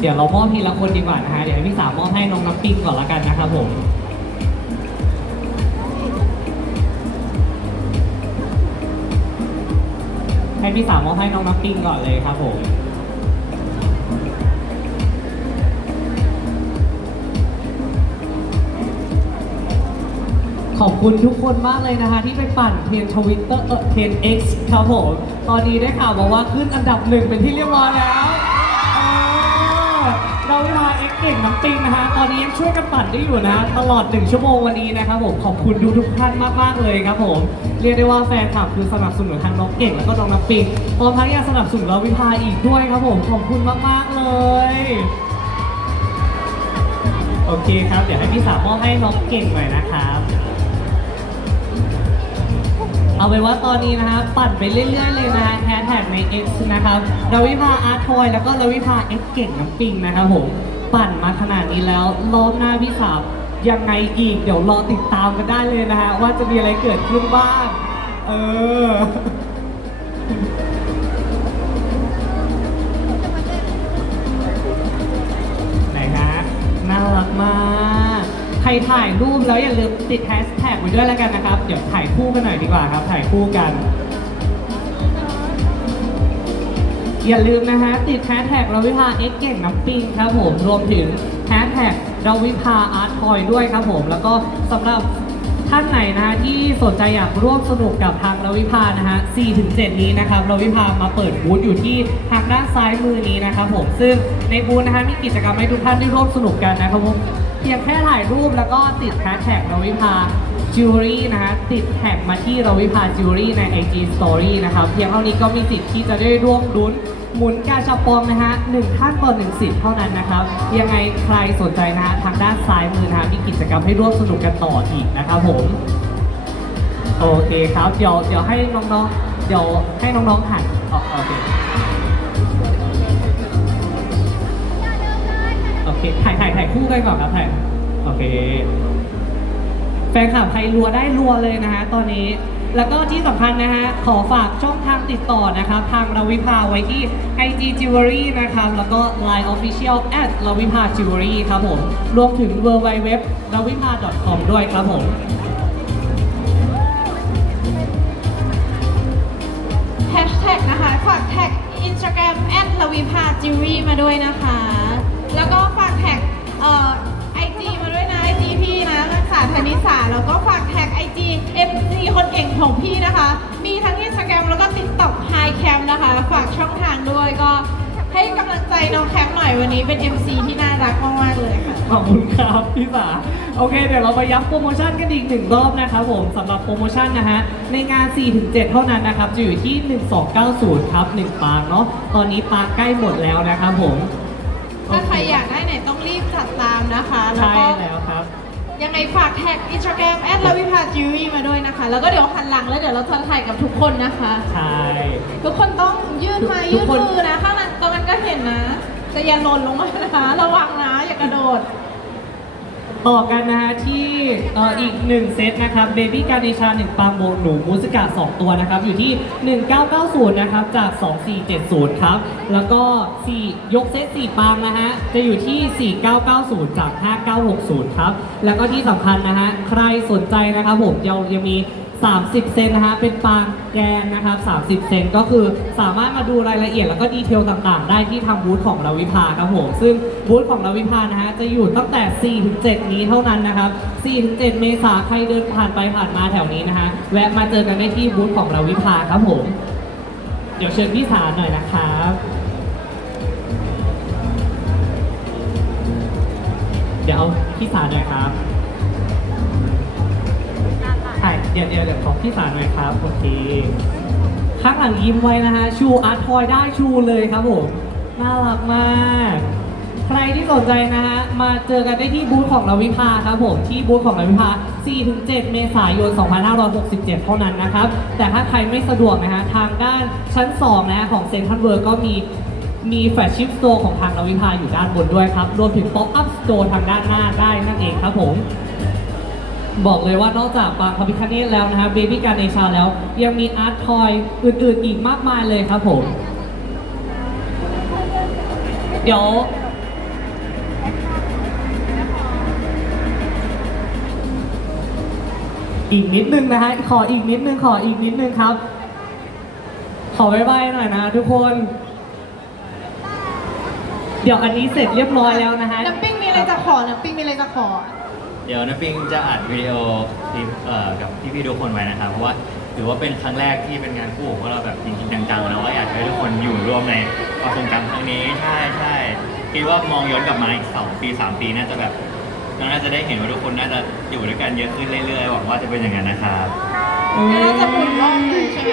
เดี๋ยวเรามอบทีละคนดีกว่านะฮะเดี๋ยวให้พี่สาวมอบให้น้องน้ำปิงก่อนละกันนะครับผมให้พี่สาวมอบให้น้องน้ำปิงก่อนเลยครับผมขอบคุณทุกคนมากเลยนะคะที่ไปปั่นเทรนทวิตเตอร์เออเทรน X ครับผม ตอนนี้ได้ข่าวมาว่าขึ้นอันดับหนึ่งเป็นที่เรียบร้อยแล้ว ก่งน้ำปิงนะคะตอนนี้ยังช่วยกันปั่นได้อยู่นะ ตลอดหนึ่งชั่วโมงวันนี้นะครับผมขอบคุณทุกทุกท่านมากๆเลยครับผมเรียกได้ว่าแฟนคลับคือสนับสนุนทั้งน้องเก่งแล้วก็น้องน้ำปิงพร้อมทั้งยังสนับสนุนเราวิภาอีกด้วยครับผมขอบคุณมากๆเลยโอเคครับ เดี๋ยวให้พี่สาวมอบให้น้องเก่งหน่อยนะครับเอาเป็นว่าตอนนี้นะครับปั่นไปเรื่อย ๆ เลยนะแฮชแท็กใน X นะครับดาวิภาอาร์ทอยแล้วก็ดาวิภา X เก่งน้ำปิงนะครับผม ปั่นมาขนาดนี้แล้วรอบหน้าพี่สาวยังไงอีก เดี๋ยวรอติดตามกันได้เลยนะฮะว่าจะมีอะไรเกิดขึ้นบ้างเออไหนฮะน่ารักมาก ใครถ่ายรูปแล้วอย่าลืมติดแฮชแท็กไว้ด้วยแล้วกันนะครับ เดี๋ยวถ่ายคู่กันหน่อยดีกว่าครับ ถ่ายคู่กัน อย่าลืมนะฮะ ติดแฮชแท็กเราวิภาเอ็กเก่งน้ำปิงครับผม รวมถึงแฮชแท็กเราวิภาอาร์ตทอยด้วยครับผม แล้วก็สำหรับท่านไหนนะฮะที่สนใจอยากร่วมสนุกกับทางเราวิภานะฮะ 4-7 นี้นะครับเราวิภามาเปิดบูธอยู่ที่ทางด้านซ้ายมือนี้นะครับผม ซึ่งในบูธนะฮะมีกิจกรรมให้ทุกท่านได้ร่วมสนุกกันนะครับผม เพียงแค่ถ่ายรูปแล้วก็ติดแฮชแท็กเราวิภาจิวเวลรี่นะฮะติดแท็กมาที่เราวิภาจิวเวลรี่ใน IG Story นะครับ เพียงเท่านี้ก็มีสิทธิ์ที่จะได้ร่วมลุ้น หมุนกาชาปองนะฮะหนึ่งท่านต่อหนึ่งสิทธิ์เท่านั้นนะครับ ยังไงใครสนใจนะฮะทางด้านซ้ายมือนะฮะมีกิจกรรมให้ร่วมสนุกกันต่ออีกนะครับผม โอเคครับเดี๋ยวเดี๋ยวให้น้องๆเดี๋ยวให้น้องๆหันอ๋อโอเคโอเคถ่ายถ่ายถ่ายคู่กันก่อนครับถ่ายโอเคแฟนคลับใครรัวได้รัวเลยนะฮะตอนนี้ แล้วก็ที่สำคัญนะฮะ ขอฝากช่องทางติดต่อนะครับ ทางราวิภาไว้ที่ IG Jewelry นะครับ แล้วก็ Line Official at ราวิภา Jewelry ครับผม รวมถึง w w w r a v i p a com ด้วยครับผมแฮชแท็กนะคะ ฝากแท็ก Instagram แอดลวิภาจิวรีมาด้วยนะคะ แล้วก็ฝากแท็กเอ่อไอจีมาด้วยนะไอจีพี่นะนักศึกษาธนิสาแล้วก็ฝากแท็กไอจี คนเก่งของพี่นะคะ มีทั้ง Instagram แล้วก็ติ๊กต็อกไฮแคมนะคะ ฝากช่องทางด้วยก็ให้กำลังใจน้องแคมหน่อยวันนี้เป็น MC ที่น่ารักมากๆเลยค่ะ ขอบคุณครับพี่สาโอเค เดี๋ยวเรามาย้ำโปรโมชั่นกันอีกหนึ่งรอบนะครับผมสำหรับโปรโมชั่นนะฮะ ในงาน 4-7 เท่านั้นนะครับ จะอยู่ที่ 1290 ครับ 1 ปางเนาะตอนนี้ปางใกล้หมดแล้วนะครับผมถ้าใครอยากได้ไหนต้องรีบจัดตามนะคะ แล้วใช่ก็แล้วครับ ยังไงฝากแท็กอินสตาแกรมแอดลวิภา แล้วก็เดี๋ยวหันหลังแล้วเดี๋ยวเราจะถ่ายกับทุกคนนะคะ ใช่ ทุกคนต้องยื่นมาทุยื่กนคนมือนะข้างนั้นตรงนั้นก็เห็นนะ จะอย่าหล่นลงมานะคะ ระวังนะอย่ากระโดด ต่อกันนะฮะที่เอ่ออีกหนึ่งเซตนะครับเบบี้การ์เนชา1ปางโบวกหนูมูสกา2 ตัวนะครับ อยู่ที่ 1990 นะครับ จาก 2470 ครับ แล้วก็ 4 ยกเซต 4 ปางนะฮะ จะอยู่ที่ 4990 จาก 5960 ครับ แล้วก็ที่สำคัญนะฮะ ใครสนใจนะครับผมยังยังมี 30 เซนนะฮะเป็นปางแกนนะครับ30 เซนก็คือสามารถมาดูรายละเอียดแล้วก็ดีเทลต่างๆ ได้ที่ทางบูธของเราวิภาครับผมซึ่งบูธของเราวิภานะฮะจะอยู่ตั้งแต่ 4-7 นี้เท่านั้นนะครับ 4-7 เมษาใครเดินผ่านไปผ่านมาแถวนี้นะฮะแวะมาเจอกันได้ที่บูธของเราวิภาครับผม เดี๋ยวเชิญพี่สารหน่อยนะครับเดี๋ยวเอาพี่สารหน่อยครับ ดี๋ยวเดี๋ยวเดี๋ยวของพี่สารหน่อยครับโอเคข้างหลังยิ้มไว้นะฮะชูอาร์ตทอยได้ชูเลยครับผมน่ารักมาก ใครที่สนใจนะฮะมาเจอกันได้ที่บูธของเราวิภาครับผมที่บูธของเราวิภา 4-7 เมษายน 2567 เท่านั้นนะครับ แต่ถ้าใครไม่สะดวกนะฮะทางด้านชั้น 2 นะฮะของเซ็นทรัลเวิร์ก็มีมีแฟชชิปสโตร์ของทางเราวิภาอยู่ด้านบนด้วยครับ รวมถึงป๊อปอัพสโตร์ทางด้านหน้าได้นั่นเองครับผม บอกเลยว่านอกจากปางพระพิคเนตแล้วนะฮะเบบี้การเนชาแล้ว ยังมีอาร์ตทอยอื่นๆอีกมากมายเลยครับผม เดี๋ยวอีกนิดนึงนะฮะ ขออีกนิดนึง ขออีกนิดนึงครับ ขอบายบหน่อยนะทุกคน เดี๋ยวอันนี้เสร็จเรียบร้อยแล้วนะฮะ น้ำปิ้งมีอะไรจะขอ น้ำปิ้งมีอะไรจะขอ เดี๋ยวน้ำปิงจะอัดวิดีโอที่เอ่อกับพี่ๆทุกคนไว้นะครับ เพราะว่าถือว่าเป็นครั้งแรกที่เป็นงานคู่ของพวกเราแบบจริงๆจังๆแล้วว่าอยากให้ทุกคนอยู่ร่วมในความทรงจำครั้งนี้ใช่ใช่คิดว่ามองย้อนกลับมาอีกสองปีสามปีน่าจะแบบน่าจะได้เห็นว่าทุกคนน่าจะอยู่ด้วยกันเยอะขึ้นเรื่อยๆหวังว่าจะเป็นอย่างนั้นนะครับ แล้วเราจะหมุนรอบเลยใช่ไหม